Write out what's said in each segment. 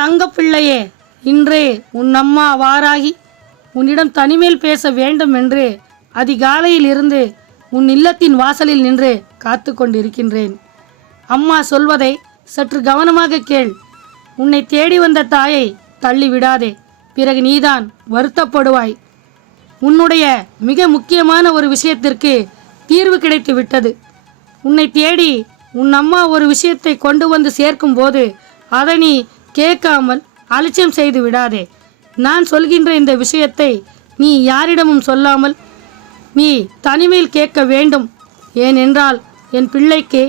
தங்க பிள்ளையே இன்றே உன் அம்மா வாராகி. உன்னிடம் தனிமேல் பேச வேண்டும் என்று அதிகாலையில் இருந்து உன் இல்லத்தின் வாசலில் நின்று காத்து கொண்டிருக்கின்றேன். அம்மா சொல்வதை சற்று கவனமாக கேள். உன்னை தேடி வந்த தாயை தள்ளி விடாதே. பிறகு நீதான் வருத்தப்படுவாய். உன்னுடைய மிக முக்கியமான ஒரு விஷயத்திற்கு தீர்வு கிடைத்து விட்டது. உன்னை தேடி உன் அம்மா ஒரு விஷயத்தை கொண்டு வந்து சேர்க்கும் போது அதை நீ கேட்காமல் அலட்சியம் செய்து விடாதே. நான் சொல்கின்ற இந்த விஷயத்தை நீ யாரிடமும் சொல்லாமல் நீ தனிமையில் கேட்க வேண்டும். ஏனென்றால் என் பிள்ளைக்கு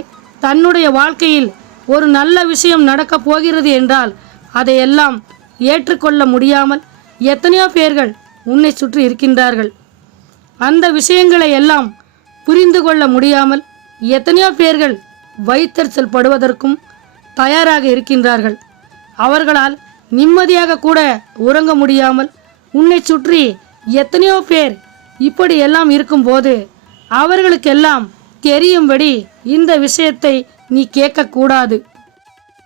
தன்னுடைய வாழ்க்கையில் ஒரு நல்ல விஷயம் நடக்கப் போகிறது என்றால் அதையெல்லாம் ஏற்றுக்கொள்ள முடியாமல் எத்தனையோ பேர்கள் உன்னை சுற்றி இருக்கின்றார்கள். அந்த விஷயங்களை எல்லாம் புரிந்து கொள்ள முடியாமல் எத்தனையோ பேர்கள் வைத்தறிச்சல் படுவதற்கும் தயாராக இருக்கின்றார்கள். அவர்களால் நிம்மதியாக கூட உறங்க முடியாமல் உன்னை சுற்றி எத்தனையோ பேர் இப்படி எல்லாம் இருக்கும்போது அவர்களுக்கெல்லாம் தெரியும்படி இந்த விஷயத்தை நீ கேட்கக்கூடாது.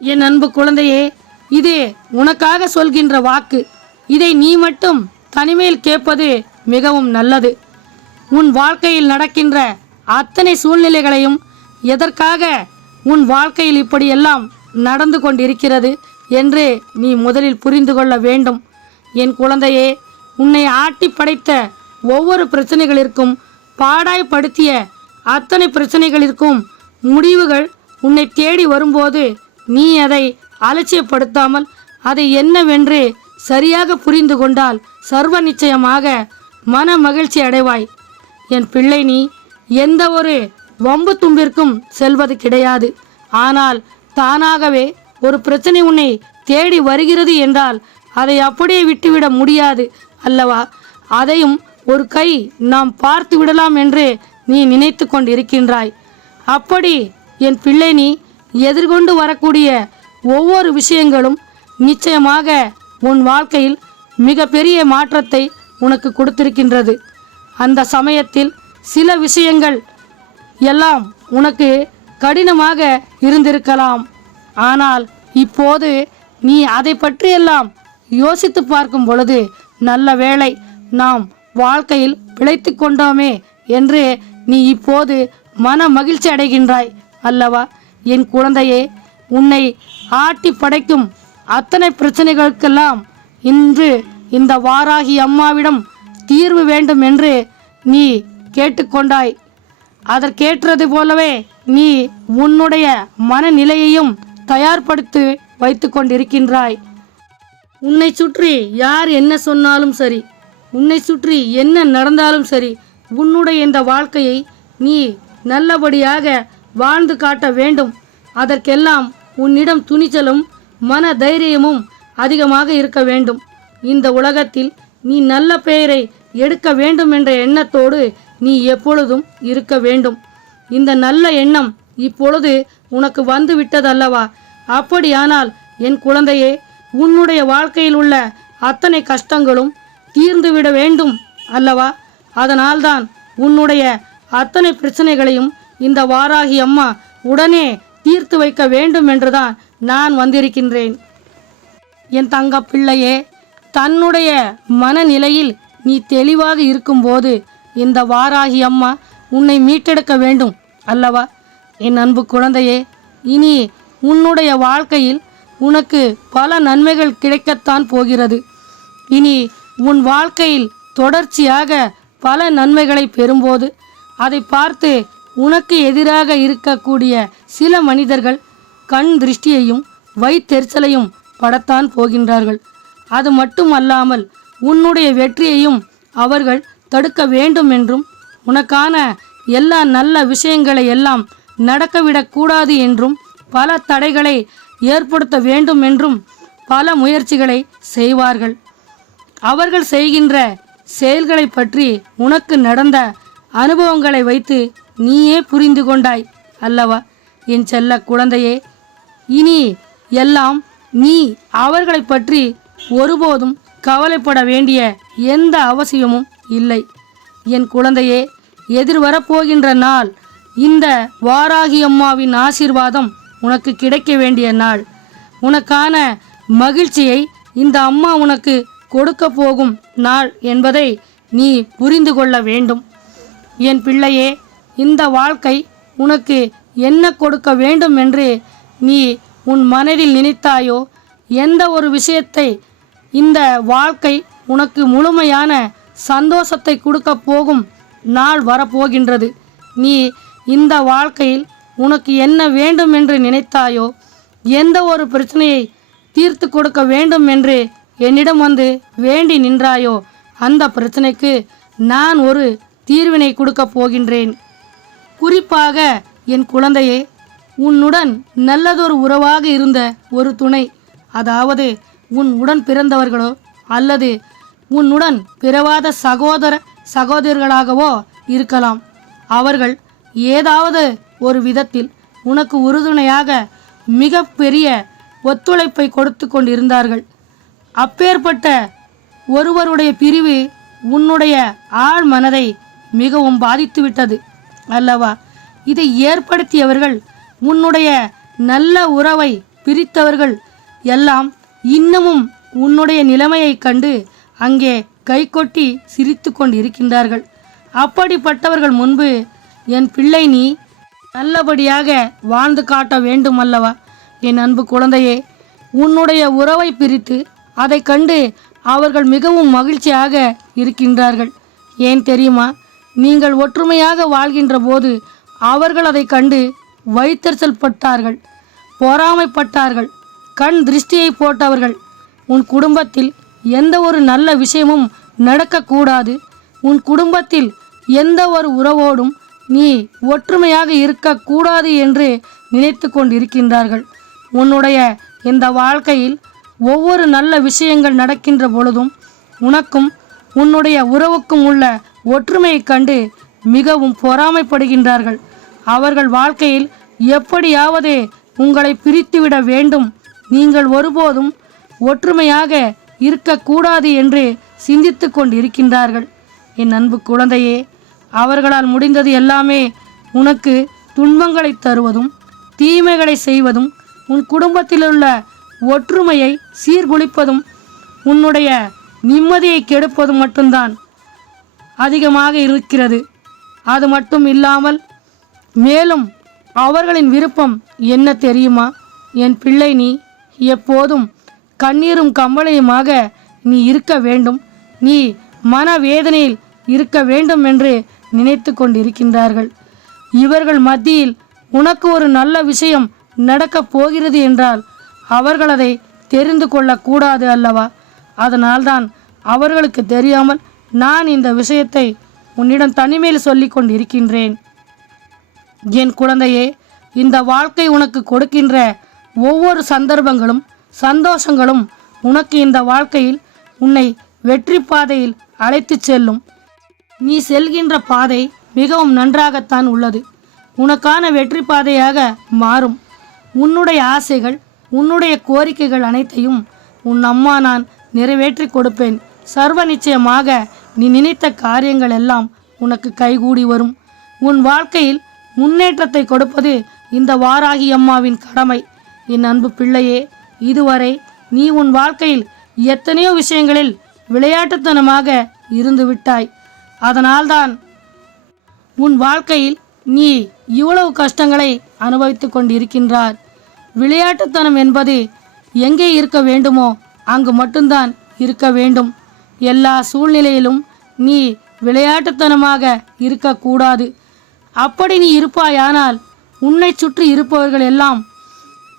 என் அன்பு குழந்தையே இது உனக்காக சொல்கின்ற வாக்கு. இதை நீ மட்டும் தனிமையில் கேட்பது மிகவும் நல்லது. உன் வாழ்க்கையில் நடக்கின்ற அத்தனை சூழ்நிலைகளையும் எதற்காக உன் வாழ்க்கையில் இப்படியெல்லாம் நடந்து கொண்டிருக்கிறது என்று நீ முதலில் புரிந்து கொள்ள வேண்டும். என் குழந்தையே உன்னை ஆட்டி படைத்த ஒவ்வொரு பிரச்சனைகளிற்கும் பாடாய்படுத்திய அத்தனை பிரச்சனைகளிற்கும் முடிவுகள் உன்னை தேடி வரும்போது நீ அதை அலட்சியப்படுத்தாமல் அதை என்னவென்று சரியாக புரிந்து கொண்டால் சர்வ நிச்சயமாக மன மகிழ்ச்சி அடைவாய். என் பிள்ளை நீ எந்த ஒரு வம்பு தும்பிற்கும் செல்வது கிடையாது. ஆனால் தானாகவே ஒரு பிரச்சனை உன்னை தேடி வருகிறது என்றால் அதை அப்படியே விட்டுவிட முடியாது அல்லவா? அதையும் ஒரு கை நாம் பார்த்து விடலாம் என்று நீ நினைத்து கொண்டிருக்கின்றாய். அப்படி என் பிள்ளை நீ எதிர்கொண்டு வரக்கூடிய ஒவ்வொரு விஷயங்களும் நிச்சயமாக உன் வாழ்க்கையில் மிகப்பெரிய மாற்றத்தை உனக்கு கொடுத்திருக்கின்றது. அந்த சமயத்தில் சில விஷயங்கள் எல்லாம் உனக்கு கடினமாக இருந்திருக்கலாம். ஆனால் இப்போது நீ அதை பற்றியெல்லாம் யோசித்து பார்க்கும் பொழுது நல்ல வேளை நாம் வாழ்க்கையில் பிழைத்து கொண்டோமே என்று நீ இப்போது மன மகிழ்ச்சி அடைகின்றாய் அல்லவா? என் குழந்தையே உன்னை ஆட்டி படைக்கும் அத்தனை பிரச்சனைகளுக்கெல்லாம் இன்று இந்த வாராகி அம்மாவிடம் தீர்வு வேண்டும் என்று நீ கேட்டுக்கொண்டாய். அதற்கேற்றது போலவே நீ உன்னுடைய மனநிலையையும் தயார்படுத்தி வைத்து கொண்டிருக்கின்றாய். உன்னை சுற்றி யார் என்ன சொன்னாலும் சரி உன்னை சுற்றி என்ன நடந்தாலும் சரி உன்னுடைய இந்த வாழ்க்கையை நீ நல்லபடியாக வாழ்ந்து காட்ட வேண்டும். அதற்கெல்லாம் உன்னிடம் துணிச்சலும் மன தைரியமும் அதிகமாக இருக்க வேண்டும். இந்த உலகத்தில் நீ நல்ல பெயரை எடுக்க வேண்டும் என்ற எண்ணத்தோடு நீ எப்பொழுதும் இருக்க வேண்டும். இந்த நல்ல எண்ணம் இப்பொழுது உனக்கு வந்து விட்டதல்லவா? அப்படியானால் என் குழந்தையே உன்னுடைய வாழ்க்கையில் உள்ள அத்தனை கஷ்டங்களும் தீர்ந்துவிட வேண்டும் அல்லவா? அதனால்தான் உன்னுடைய அத்தனை பிரச்சனைகளையும் இந்த வாராகி அம்மா உடனே தீர்த்து வைக்க வேண்டும் என்றுதான் நான் வந்திருக்கின்றேன். என் தங்க பிள்ளையே தன்னுடைய மனநிலையில் நீ தெளிவாக இருக்கும்போது இந்த வாராகி அம்மா உன்னை மீட்டெடுக்க வேண்டும் அல்லவா? என் அன்பு குழந்தையே இனி உன்னுடைய வாழ்க்கையில் உனக்கு பல நன்மைகள் கிடைக்கத்தான் போகிறது. இனி உன் வாழ்க்கையில் தொடர்ச்சியாக பல நன்மைகளை பெறும்போது அதை பார்த்து உனக்கு எதிராக இருக்கக்கூடிய சில மனிதர்கள் கண் திருஷ்டியையும் வைத்தெரிச்சலையும் படத்தான் போகின்றார்கள். அது மட்டுமல்லாமல் உன்னுடைய வெற்றியையும் அவர்கள் தடுக்க வேண்டும் என்றும் உனக்கான எல்லா நல்ல விஷயங்களை எல்லாம் நடக்கவிடக்கூடாது என்றும் பல தடைகளை ஏற்படுத்த வேண்டும் என்றும் பல முயற்சிகளை செய்வார்கள். அவர்கள் செய்கின்ற செயல்களை பற்றி உனக்கு நடந்த அனுபவங்களை வைத்து நீயே புரிந்து கொண்டாய் அல்லவா? என் செல்ல குழந்தையே இனி எல்லாம் நீ அவர்களை பற்றி ஒருபோதும் கவலைப்பட வேண்டிய எந்த அவசியமும் இல்லை. என் குழந்தையே எதிர்வரப்போகின்ற நாள் இந்த வாராகி அம்மாவின் ஆசீர்வாதம் உனக்கு கிடைக்க வேண்டிய நாள். உனக்கான மகிழ்ச்சியை இந்த அம்மா உனக்கு கொடுக்க போகும் நாள் என்பதை நீ புரிந்து கொள்ள வேண்டும். என் பிள்ளையே இந்த வாழ்க்கை உனக்கு என்ன கொடுக்க வேண்டும் என்று நீ உன் மனதில் நினைத்தாயோ எந்த ஒரு விஷயத்தை இந்த வாழ்க்கை உனக்கு முழுமையான சந்தோஷத்தை கொடுக்க போகும் நாள் வரப்போகின்றது. நீ இந்த வாழ்க்கையில் உனக்கு என்ன வேண்டும் என்று நினைத்தாயோ எந்த ஒரு பிரச்சனையை தீர்த்து கொடுக்க வேண்டும் என்று என்னிடம் வந்து வேண்டி நின்றாயோ அந்த பிரச்சனைக்கு நான் ஒரு தீர்வினை கொடுக்கப் போகின்றேன். குறிப்பாக என் குழந்தையே உன்னுடன் நல்லதொரு உறவாக இருந்த ஒரு துணை அதாவது உன் உடன் பிறந்தவர்களோ அல்லது உன்னுடன் பிறவாத சகோதர சகோதரர்களாகவோ இருக்கலாம். அவர்கள் ஏதாவது ஒரு விதத்தில் உனக்கு உறுதுணையாக மிக பெரிய ஒத்துழைப்பை கொடுத்து கொண்டிருந்தார்கள். அப்பேற்பட்ட ஒருவருடைய பிரிவு உன்னுடைய ஆழ் மனதை மிகவும் பாதித்துவிட்டது அல்லவா? இதை ஏற்படுத்தியவர்கள் உன்னுடைய நல்ல உறவை பிரித்தவர்கள் எல்லாம் இன்னமும் உன்னுடைய நிலைமையைக் கண்டு அங்கே கைகொட்டி சிரித்து கொண்டிருக்கின்றார்கள். அப்படிப்பட்டவர்கள் முன்பு என் பிள்ளை நீ நல்லபடியாக வாழ்ந்து காட்ட வேண்டும் அல்லவா என் அன்பு குழந்தையே உன்னுடைய உறவை பிரித்து அதை கண்டு அவர்கள் மிகவும் மகிழ்ச்சியாக இருக்கின்றார்கள். ஏன் தெரியுமா? நீங்கள் ஒற்றுமையாக வாழ்கின்ற போது அவர்கள் அதை கண்டு வைத்தறிச்சல் பட்டார்கள் பொறாமைப்பட்டார்கள் கண் திருஷ்டியை போட்டவர்கள். உன் குடும்பத்தில் எந்த ஒரு நல்ல விஷயமும் நடக்கக்கூடாது. உன் குடும்பத்தில் எந்த ஒரு உறவோடும் நீ ஒற்றுமையாக இருக்கக்கூடாது என்று நினைத்து கொண்டிருக்கின்றார்கள். உன்னுடைய இந்த வாழ்க்கையில் ஒவ்வொரு நல்ல விஷயங்கள் நடக்கின்ற பொழுதும் உனக்கும் உன்னுடைய உறவுக்கும் உள்ள ஒற்றுமையைக் கண்டு மிகவும் பொறாமைப்படுகின்றார்கள். அவர்கள் வாழ்க்கையில் எப்படியாவது உங்களை பிரித்துவிட வேண்டும். நீங்கள் ஒருபோதும் ஒற்றுமையாக இருக்கக்கூடாது என்று சிந்தித்து கொண்டிருக்கின்றார்கள். என் அன்பு குழந்தையே அவர்களால் முடிந்தது எல்லாமே உனக்கு துன்பங்களை தருவதும் தீமைகளை செய்வதும் உன் குடும்பத்தில் உள்ள ஒற்றுமையை சீர்குலைப்பதும் உன்னுடைய நிம்மதியை கெடுப்பதும் மட்டும்தான் அதிகமாக இருக்கிறது. அது மட்டும் இல்லாமல் மேலும் அவர்களின் விருப்பம் என்ன தெரியுமா? என் பிள்ளை நீ எப்போதும் கண்ணீரும் கம்பளையுமாக நீ இருக்க வேண்டும். நீ மனவேதனையில் இருக்க வேண்டும் என்று நினைத்து கொண்டிருக்கின்றார்கள் இவர்கள் மத்தியில் உனக்கு ஒரு நல்ல விஷயம் நடக்கப் போகிறது என்றால் அவர்கள் அதை தெரிந்து கொள்ளக்கூடாது அல்லவா? அதனால்தான் அவர்களுக்கு தெரியாமல் நான் இந்த விஷயத்தை உன்னிடம் தனிமையில் சொல்லி கொண்டிருக்கின்றேன். என் குழந்தையே இந்த வாழ்க்கை உனக்கு கொடுக்கின்ற ஒவ்வொரு சந்தர்ப்பங்களும் சந்தோஷங்களும் உனக்கு இந்த வாழ்க்கையில் உன்னை வெற்றி பாதையில் அழைத்துச் செல்லும். நீ செல்கின்ற பாதை மிகவும் நன்றாகத்தான் உள்ளது. உனக்கான வெற்றி பாதையாக மாறும். உன்னுடைய ஆசைகள் உன்னுடைய கோரிக்கைகள் அனைத்தையும் உன் அம்மா நான் நிறைவேற்றி கொடுப்பேன். சர்வ நிச்சயமாக நீ நினைத்த காரியங்கள் எல்லாம் உனக்கு கைகூடி வரும். உன் வாழ்க்கையில் முன்னேற்றத்தை கொடுப்பது இந்த வாராகி அம்மாவின் கடமை. என் அன்பு பிள்ளையே இதுவரை நீ உன் வாழ்க்கையில் எத்தனையோ விஷயங்களில் விளையாட்டுத்தனமாக இருந்து விட்டாய். அதனால்தான் உன் வாழ்க்கையில் நீ இவ்வளவு கஷ்டங்களை அனுபவித்துக் கொண்டிருக்கின்றார். விளையாட்டுத்தனம் என்பது எங்கே இருக்க வேண்டுமோ அங்கு மட்டும்தான் இருக்க வேண்டும். எல்லா சூழ்நிலையிலும் நீ விளையாட்டுத்தனமாக இருக்கக்கூடாது. அப்படி நீ இருப்பாயானால் உன்னை சுற்றி இருப்பவர்கள் எல்லாம்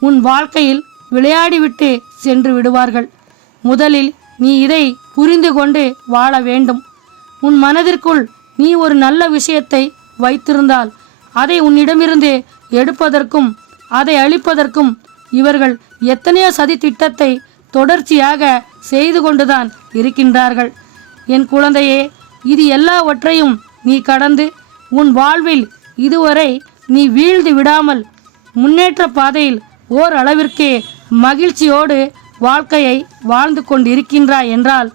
உன் வாழ்க்கையில் விளையாடிவிட்டு சென்று விடுவார்கள். முதலில் நீ இதை புரிந்து கொண்டு வாழ வேண்டும். உன் மனதிற்குள் நீ ஒரு நல்ல விஷயத்தை வைத்திருந்தால் அதை உன்னிடமிருந்து எடுப்பதற்கும் அதை அழிப்பதற்கும் இவர்கள் எத்தனையோ சதி திட்டத்தை தொடர்ச்சியாக செய்து கொண்டுதான் இருக்கின்றார்கள். என் குழந்தையே இது எல்லாவற்றையும் நீ கடந்து உன் வாழ்வில் இதுவரை நீ வீழ்ந்து விடாமல் முன்னேற்ற பாதையில் ஓர் மகிழ்ச்சியோடு வாழ்க்கையை வாழ்ந்து கொண்டிருக்கின்றாய் என்றால்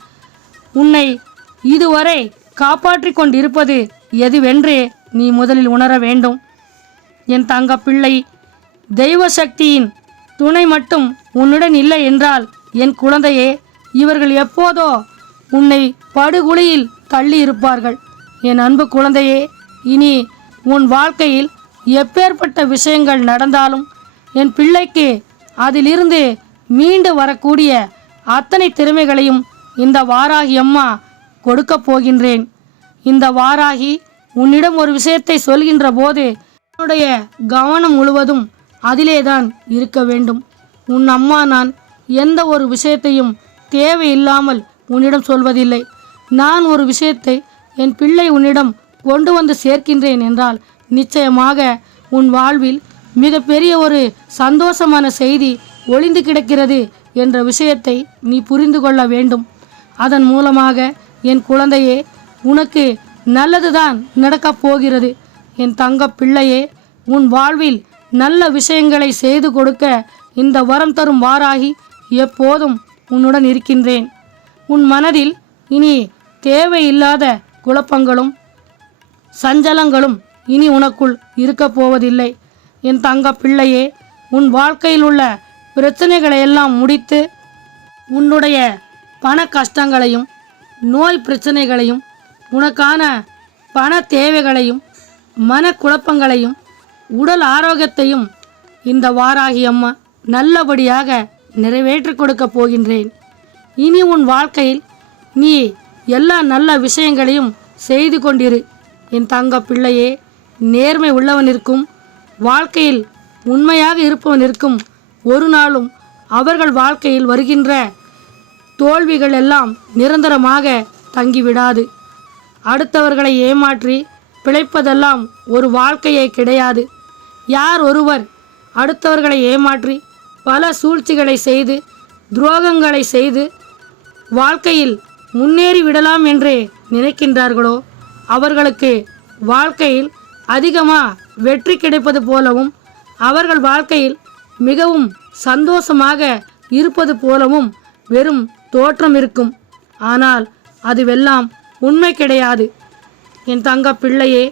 உன்னை இதுவரை காப்பாற்றி கொண்டிருப்பது எதுவென்று நீ முதலில் உணர வேண்டும். என் தங்க பிள்ளை தெய்வ சக்தியின் துணை மட்டும் உன்னுடன் இல்லை என்றால் என் குழந்தையே இவர்கள் எப்போதோ உன்னை படுகுழியில் தள்ளி இருப்பார்கள் என் அன்பு குழந்தையே இனி உன் வாழ்க்கையில் எப்பேற்பட்ட விஷயங்கள் நடந்தாலும் என் பிள்ளைக்கு அதிலிருந்து மீண்டு வரக்கூடிய அத்தனை திறமைகளையும் இந்த வாராகி அம்மா கொடுக்கப் போகின்றேன். இந்த வாராகி உன்னிடம் ஒரு விஷயத்தை சொல்கின்ற போது உன்னுடைய கவனம் முழுவதும் அதிலேதான் இருக்க வேண்டும். உன் அம்மா நான் எந்த ஒரு விஷயத்தையும் தேவையில்லாமல் உன்னிடம் சொல்வதில்லை. நான் ஒரு விஷயத்தை என் பிள்ளை உன்னிடம் கொண்டு வந்து சேர்க்கின்றேன் என்றால் நிச்சயமாக உன் வாழ்வில் மிகப்பெரிய ஒரு சந்தோஷமான செய்தி ஒளிந்து கிடக்கிறது என்ற விஷயத்தை நீ புரிந்து கொள்ள வேண்டும். அதன் மூலமாக என் குழந்தையே உனக்கு நல்லதுதான் நடக்கப் போகிறது. என் தங்க பிள்ளையே உன் வாழ்வில் நல்ல விஷயங்களை செய்து கொடுக்க இந்த வரம் தரும் வாராகி எப்போதும் உன்னுடன் இருக்கின்றேன். உன் மனதில் இனி தேவையில்லாத குழப்பங்களும் சஞ்சலங்களும் இனி உனக்குள் இருக்கப் போவதில்லை. என் தங்க பிள்ளையே உன் வாழ்க்கையில் உள்ள பிரச்சனைகளை எல்லாம் முடித்து உன்னுடைய பண கஷ்டங்களையும் நோய் பிரச்சனைகளையும் உனக்கான பண தேவைகளையும் மனக்குழப்பங்களையும் உடல் ஆரோக்கியத்தையும் இந்த வாராகி அம்மா நல்லபடியாக நிறைவேற்றி கொடுக்க போகின்றேன். இனி உன் வாழ்க்கையில் நீ எல்லா நல்ல விஷயங்களையும் செய்து கொண்டிரு. என் தங்க பிள்ளையே நேர்மை உள்ளவனிற்கும் வாழ்க்கையில் உண்மையாக இருப்பவனிற்கும் ஒரு நாளும் அவர்கள் வாழ்க்கையில் வருகின்ற தோல்விகள் எல்லாம் நிரந்தரமாக தங்கிவிடாது. அடுத்தவர்களை ஏமாற்றி பிழைப்பதெல்லாம் ஒரு வாழ்க்கையே கிடையாது. யார் ஒருவர் அடுத்தவர்களை ஏமாற்றி பல சூழ்ச்சிகளை செய்து துரோகங்களை செய்து வாழ்க்கையில் முன்னேறி விடலாம் என்றே நினைக்கின்றார்களோ? அவர்களுக்கு வாழ்க்கையில் அதிகமாக வெற்றி கிடைப்பது போலவும் அவர்கள் வாழ்க்கையில் மிகவும் சந்தோஷமாக இருப்பது போலவும் வெறும் தோற்றம் இருக்கும். ஆனால் அதுவெல்லாம் உண்மை கிடையாது. என் தங்க பிள்ளையே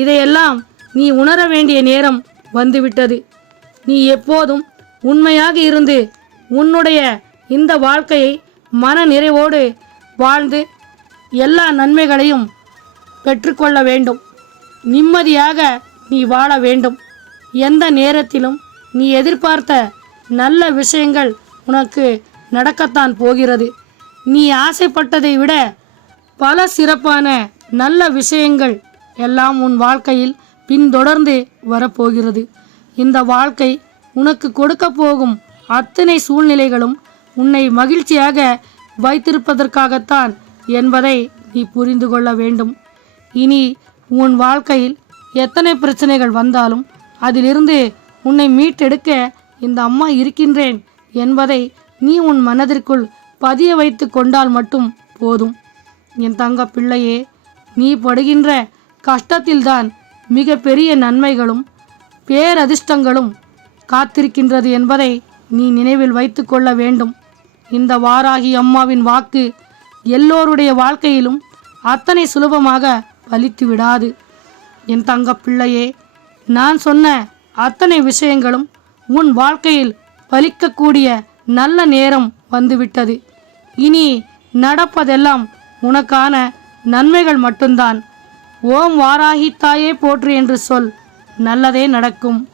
இதையெல்லாம் நீ உணர வேண்டிய நேரம் வந்துவிட்டது. நீ எப்போதும் உண்மையாக இருந்து உன்னுடைய இந்த வாழ்க்கையை மன நிறைவோடு வாழ்ந்து எல்லா நன்மைகளையும் பெற்றுக்கொள்ள வேண்டும். நிம்மதியாக நீ வாழ வேண்டும். எந்த நேரத்திலும் நீ எதிர்பார்த்த நல்ல விஷயங்கள் உனக்கு நடக்கத்தான் போகிறது. நீ ஆசைப்பட்டதை விட பல சிறப்பான நல்ல விஷயங்கள் எல்லாம் உன் வாழ்க்கையில் பின்தொடர்ந்து வரப்போகிறது. இந்த வாழ்க்கை உனக்கு கொடுக்க போகும் அத்தனை சூழ்நிலைகளும் உன்னை மகிழ்ச்சியாக வைத்திருப்பதற்காகத்தான் என்பதை நீ புரிந்து கொள்ள வேண்டும். இனி உன் வாழ்க்கையில் எத்தனை பிரச்சனைகள் வந்தாலும் அதிலிருந்து உன்னை மீட்டெடுக்க இந்த அம்மா இருக்கின்றேன் என்பதை நீ உன் மனதிற்குள் பதிய வைத்து கொண்டால் மட்டும் போதும். என் தங்க பிள்ளையே நீ படுகின்ற கஷ்டத்தில்தான் மிக பெரிய நன்மைகளும் பேரதிர்ஷ்டங்களும் காத்திருக்கின்றது என்பதை நீ நினைவில் வைத்து கொள்ள வேண்டும். இந்த வாராகி அம்மாவின் வாக்கு எல்லோருடைய வாழ்க்கையிலும் அத்தனை சுலபமாக பலித்து விடாது. என் தங்க பிள்ளையே நான் சொன்ன அத்தனை விஷயங்களும் உன் வாழ்க்கையில் பலிக்கக்கூடிய நல்ல நேரம் வந்துவிட்டது. இனி நடப்பதெல்லாம் உனக்கான நன்மைகள் மட்டும்தான். ஓம் வாராகி தாயே போற்று என்று சொல். நல்லதே நடக்கும்.